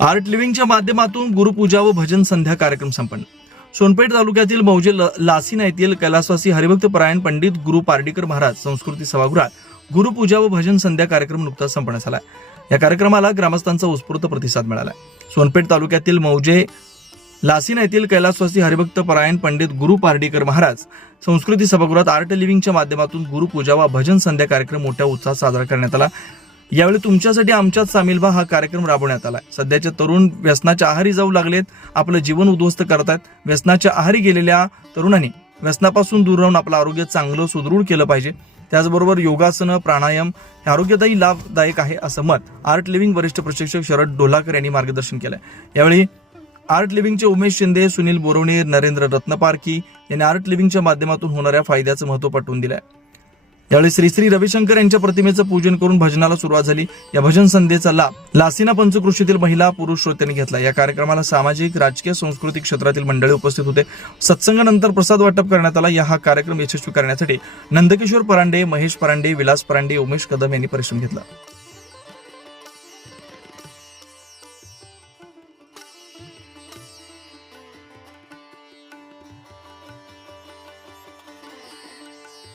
Art लिव्हिंगच्या माध्यमातून गुरुपूजा व भजन संध्या कार्यक्रम संपन्न. सोनपेठ तालुक्यातील मौजे ल- लासीना येथील कैलासवासी हरिभक्त परायण पंडित गुरु पार्डीकर महाराज संस्कृती सभागृहात गुरुपूजा व भजन संध्या कार्यक्रम नुकताच संपन्न झाला. या कार्यक्रमाला ग्रामस्थांचा उत्स्फूर्त प्रतिसाद मिळाला. सोनपेठ तालुक्यातील मौजे लासीना येथील कैलासवासी हरिभक्त परायण पंडित गुरु पार्डीकर महाराज संस्कृती सभागृहात आर्ट लिव्हिंगच्या माध्यमातून गुरुपूजा व भजन संध्या कार्यक्रम मोठ्या उत्साहात साजरा करण्यात आला. यावेळी तुमच्यासाठी आमच्यात सामील व्हा हा कार्यक्रम राबवण्यात आला सध्याचे तरुण व्यसनाच्या आहारी जाऊ लागलेत आपलं जीवन उद्ध्वस्त करत आहेत व्यसनाच्या आहारी गेलेल्या तरुणांनी व्यसनापासून दूर राहून आपलं आरोग्य चांगलं सुदृढ केलं पाहिजे. त्याचबरोबर योगासनं प्राणायाम हे आरोग्यदायी लाभदायक आहे असं मत आर्ट लिव्हिंग वरिष्ठ प्रशिक्षक शरद डोलाकर यांनी मार्गदर्शन केलंय. यावेळी आर्ट लिव्हिंगचे उमेश शिंदे सुनील बोरवणे नरेंद्र रत्नपारकी यांनी आर्ट लिव्हिंगच्या माध्यमातून होणाऱ्या फायद्याचं महत्त्व पटवून दिलं आहे यावेळी श्री श्री रविशंकर यांच्या प्रतिमेचं पूजन करून भजनाला सुरुवात झाली. या भजन संध्येचा लाभ लासिना पंचकृषीतील महिला पुरुष श्रोत्यांनी घेतला. या कार्यक्रमाला सामाजिक राजकीय सांस्कृतिक क्षेत्रातील मंडळी उपस्थित होते. सत्संगानंतर प्रसाद वाटप करण्यात आला. या हा कार्यक्रम यशस्वी करण्यासाठी नंदकिशोर परांडे महेश परांडे विलास परांडे उमेश कदम यांनी परिश्रम घेतला.